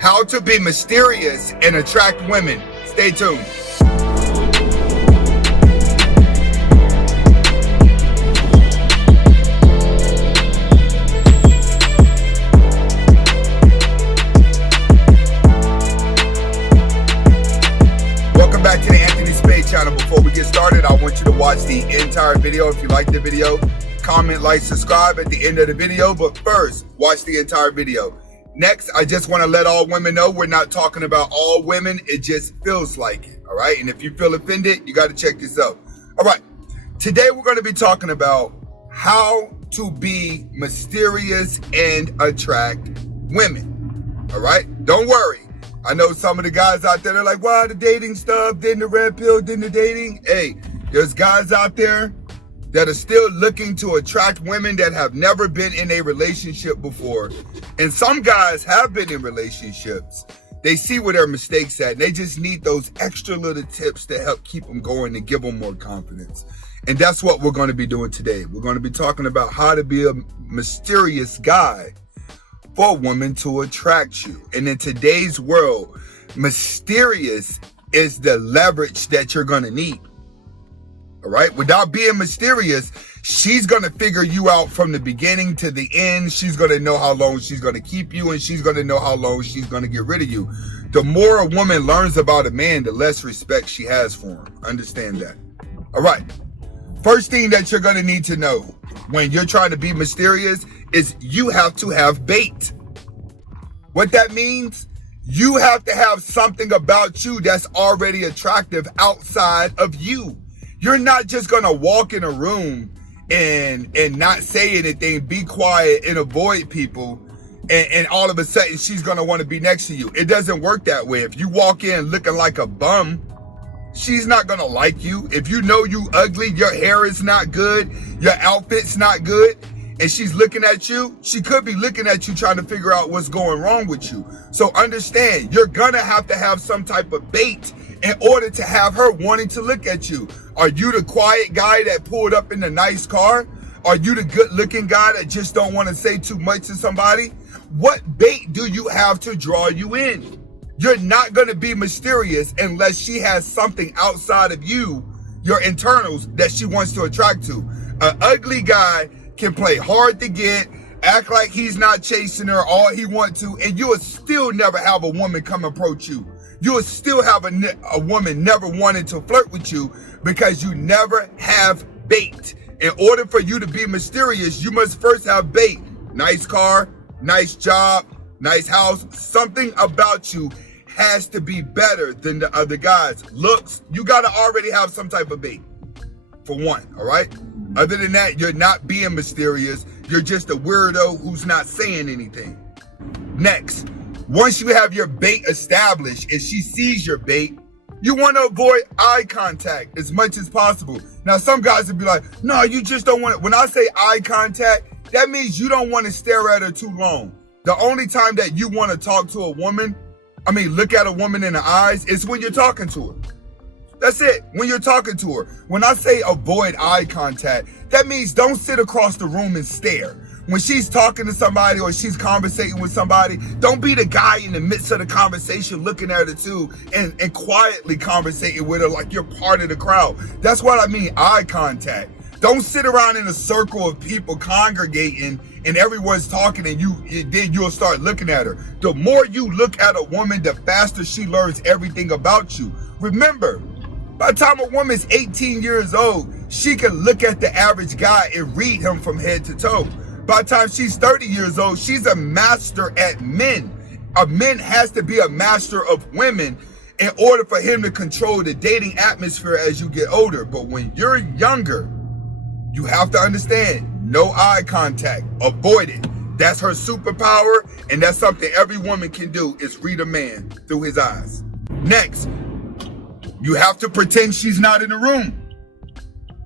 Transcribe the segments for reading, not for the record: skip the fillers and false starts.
How to be mysterious and attract women. Stay tuned. Welcome back to the Anthony Spade channel. Before we get started, I want you to watch the entire video. If you like the video, comment, like, subscribe at the end of the video. But first, watch the entire video. Next, I just want to let all women know we're not talking about all women. It just feels like it, all right? And if you feel offended, you got to check this out. All right, today we're going to be talking about how to be mysterious and attract women, all right? Don't worry. I know some of the guys out there, they're like, wow, the dating stuff, then the red pill, then the dating. Hey, there's guys out there that are still looking to attract women that have never been in a relationship before. And some guys have been in relationships. They see where their mistakes at, and they just need those extra little tips to help keep them going and give them more confidence. And that's what we're going to be doing today. We're going to be talking about how to be a mysterious guy for a woman to attract you. And in today's world, mysterious is the leverage that you're going to need. All right. Without being mysterious, she's going to figure you out from the beginning to the end. She's going to know how long she's going to keep you, and she's going to know how long she's going to get rid of you. The more a woman learns about a man, the less respect she has for him. Understand that. All right. First thing that you're going to need to know when you're trying to be mysterious is you have to have bait. What that means, you have to have something about you that's already attractive outside of you. You're not just going to walk in a room and not say anything, be quiet and avoid people, and all of a sudden she's going to want to be next to you. It doesn't work that way. If you walk in looking like a bum, she's not going to like you. If you know you ugly, your hair is not good, your outfit's not good, and she's looking at you, she could be looking at you trying to figure out what's going wrong with you. So understand, you're going to have some type of bait in order to have her wanting to look at you. Are you the quiet guy that pulled up in the nice car? Are you the good looking guy that just don't want to say too much to somebody? What bait do you have to draw you in? You're not going to be mysterious unless she has something outside of you, your internals, that she wants to attract to. An ugly guy can play hard to get, act like he's not chasing her all he wants to, and you will still never have a woman come approach you. You will still have a woman never wanting to flirt with you because you never have bait. In order for you to be mysterious, you must first have bait. Nice car, nice job, nice house. Something about you has to be better than the other guys. Looks, you got to already have some type of bait, for one, all right? Other than that, you're not being mysterious. You're just a weirdo who's not saying anything. Next, once you have your bait established and she sees your bait, you want to avoid eye contact as much as possible. Now, some guys will be like, no, you just don't want it. When I say eye contact, that means you don't want to stare at her too long. The only time that you want to talk to a woman, look at a woman in the eyes, is when you're talking to her. That's it, when you're talking to her. When I say avoid eye contact, that means don't sit across the room and stare. When she's talking to somebody or she's conversating with somebody, don't be the guy in the midst of the conversation looking at her too and quietly conversating with her like you're part of the crowd. That's what I mean, eye contact. Don't sit around in a circle of people congregating and everyone's talking and then you'll start looking at her. The more you look at a woman, the faster she learns everything about you. Remember, by the time a woman's 18 years old, she can look at the average guy and read him from head to toe. By the time she's 30 years old, she's a master at men. A man has to be a master of women in order for him to control the dating atmosphere as you get older. But when you're younger, you have to understand, no eye contact, avoid it. That's her superpower, and that's something every woman can do, is read a man through his eyes. Next, you have to pretend she's not in the room.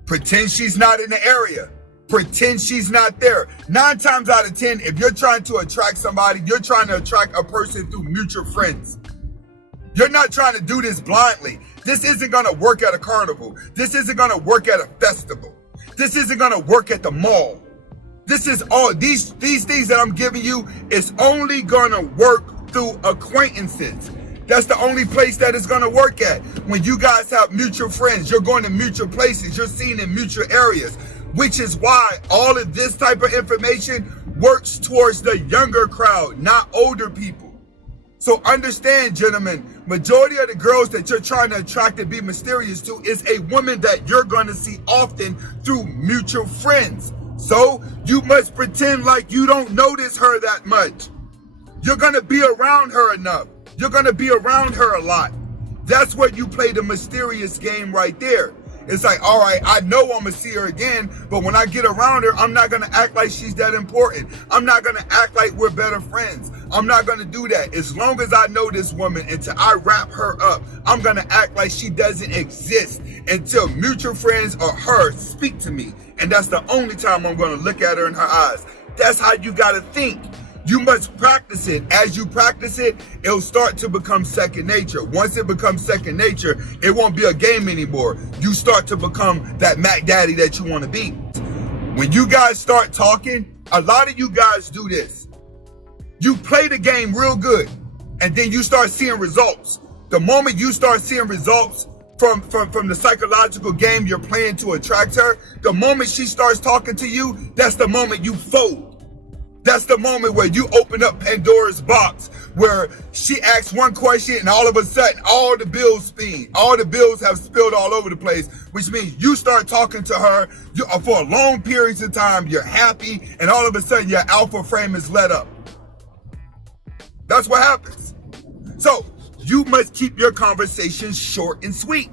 Pretend she's not in the area. Pretend she's not there. 9 times out of 10, if you're trying to attract somebody, you're trying to attract a person through mutual friends. You're not trying to do this blindly. This isn't going to work at a carnival. This isn't going to work at a festival. This isn't going to work at the mall. This is all, these things that I'm giving you is only going to work through acquaintances. That's the only place that it's gonna work at. When you guys have mutual friends, you're going to mutual places, you're seen in mutual areas, which is why all of this type of information works towards the younger crowd, not older people. So understand, gentlemen, majority of the girls that you're trying to attract and be mysterious to is a woman that you're gonna see often through mutual friends. So you must pretend like you don't notice her that much. You're gonna be around her enough. You're gonna be around her a lot. That's where you play the mysterious game right there. It's like, all right, I know I'm gonna see her again, but when I get around her, I'm not gonna act like she's that important. I'm not gonna act like we're better friends. I'm not gonna do that. As long as I know this woman, until I wrap her up, I'm gonna act like she doesn't exist until mutual friends or her speak to me. And that's the only time I'm gonna look at her in her eyes. That's how you gotta think. You must practice it. As you practice it, it'll start to become second nature. Once it becomes second nature, it won't be a game anymore. You start to become that Mac Daddy that you want to be. When you guys start talking, a lot of you guys do this. You play the game real good, and then you start seeing results. The moment you start seeing results from the psychological game you're playing to attract her, the moment she starts talking to you, that's the moment you fold. That's the moment where you open up Pandora's box, where she asks one question and all of a sudden all the bills spin. All the bills have spilled all over the place, which means you start talking to her for long periods of time. You're happy, and all of a sudden your alpha frame is let up. That's what happens. So you must keep your conversations short and sweet.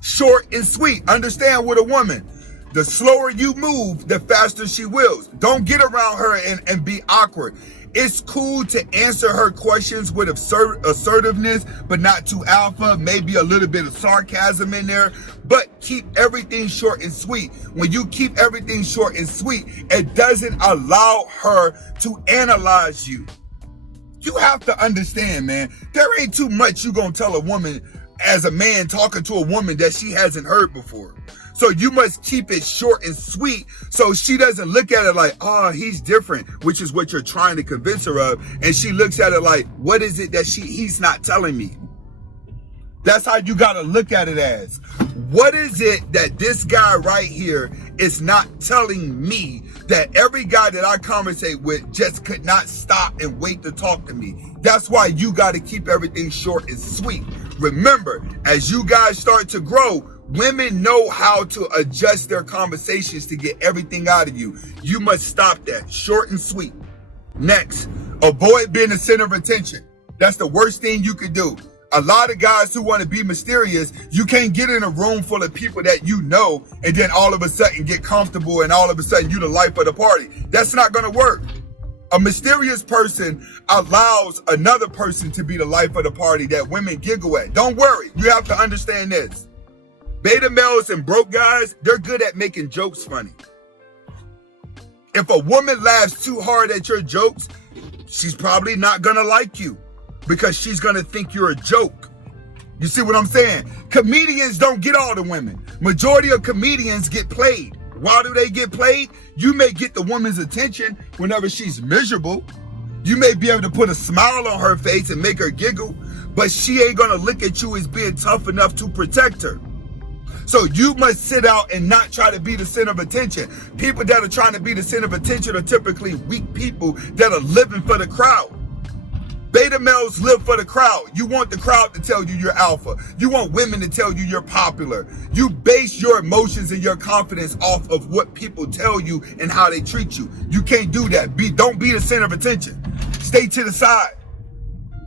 Short and sweet. Understand, with a woman, the slower you move, the faster she wills. Don't get around her and be awkward. It's cool to answer her questions with assertiveness, but not too alpha, maybe a little bit of sarcasm in there, but keep everything short and sweet. When you keep everything short and sweet, it doesn't allow her to analyze you. You have to understand, man, there ain't too much you gonna tell a woman as a man talking to a woman that she hasn't heard before. So you must keep it short and sweet so she doesn't look at it like, oh, he's different, which is what you're trying to convince her of. And she looks at it like, what is it that he's not telling me? That's how you got to look at it as. What is it that this guy right here is not telling me that every guy that I conversate with just could not stop and wait to talk to me? That's why you got to keep everything short and sweet. Remember, as you guys start to grow, women know how to adjust their conversations to get everything out of you. You must stop that. Short and sweet. Next, avoid being the center of attention. That's the worst thing you could do. A lot of guys who want to be mysterious, you can't get in a room full of people that you know and then all of a sudden get comfortable and all of a sudden you the life of the party. That's not going to work. A mysterious person allows another person to be the life of the party that women giggle at. Don't worry. You have to understand this. Beta males and broke guys, they're good at making jokes funny. If a woman laughs too hard at your jokes, she's probably not gonna like you because she's gonna think you're a joke. You see what I'm saying? Comedians don't get all the women. Majority of comedians get played. Why do they get played? You may get the woman's attention whenever she's miserable. You may be able to put a smile on her face and make her giggle, but she ain't gonna look at you as being tough enough to protect her. So you must sit out and not try to be the center of attention. People that are trying to be the center of attention are typically weak people that are living for the crowd. Beta males live for the crowd. You want the crowd to tell you you're alpha. You want women to tell you you're popular. You base your emotions and your confidence off of what people tell you and how they treat you. You can't do that. Don't be the center of attention. Stay to the side.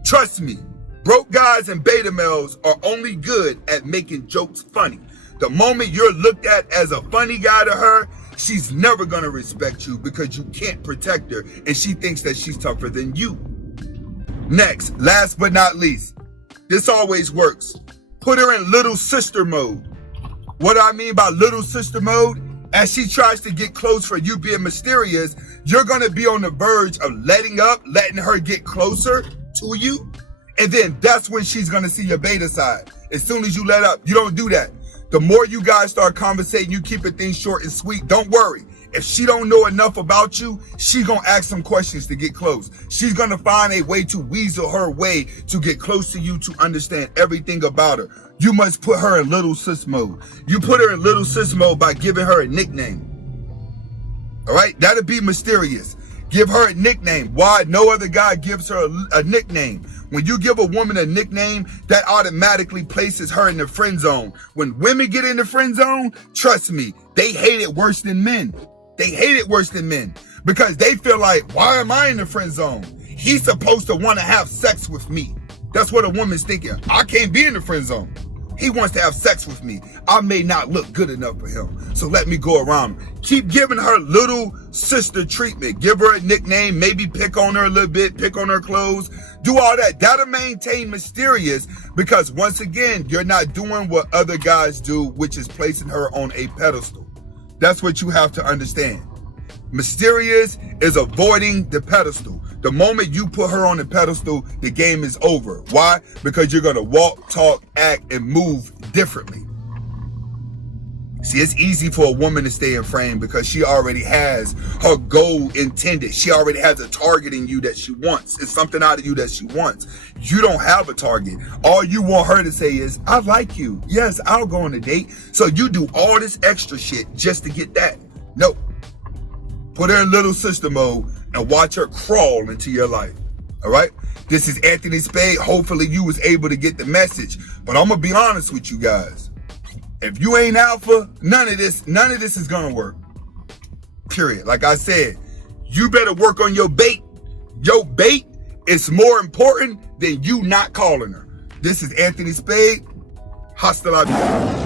Trust me, broke guys and beta males are only good at making jokes funny. The moment you're looked at as a funny guy to her, she's never going to respect you because you can't protect her and she thinks that she's tougher than you. Next, last but not least, this always works. Put her in little sister mode. What do I mean by little sister mode? As she tries to get close for you being mysterious, you're going to be on the verge of letting up, letting her get closer to you. And then that's when she's going to see your beta side. As soon as you let up, you don't do that. The more you guys start conversating, you keep it things short and sweet. Don't worry. If she don't know enough about you, she gonna ask some questions to get close. She's gonna find a way to weasel her way to get close to you to understand everything about her. You must put her in little sis mode. You put her in little sis mode by giving her a nickname. All right, that'll be mysterious. Give her a nickname. Why? No other guy gives her a nickname. When you give a woman a nickname, that automatically places her in the friend zone. When women get in the friend zone, trust me, they hate it worse than men. They hate it worse than men because they feel like, why am I in the friend zone? He's supposed to want to have sex with me. That's what a woman's thinking. I can't be in the friend zone. He wants to have sex with me. I may not look good enough for him, so let me go around him. Keep giving her little sister treatment. Give her a nickname, maybe pick on her a little bit, pick on her clothes, do all that. That'll maintain mysterious because once again, you're not doing what other guys do, which is placing her on a pedestal. That's what you have to understand. Mysterious is avoiding the pedestal. The moment you put her on the pedestal, the game is over. Why? Because you're going to walk, talk, act, and move differently. See, it's easy for a woman to stay in frame because she already has her goal intended. She already has a target in you that she wants. It's something out of you that she wants. You don't have a target. All you want her to say is, I like you. Yes, I'll go on a date. So you do all this extra shit just to get that. No. Put her in little sister mode and watch her crawl into your life. All right? This is Anthony Spade. Hopefully you was able to get the message. But I'm going to be honest with you guys. If you ain't alpha, none of this is going to work. Period. Like I said, you better work on your bait. Your bait is more important than you not calling her. This is Anthony Spade. Hasta la vista.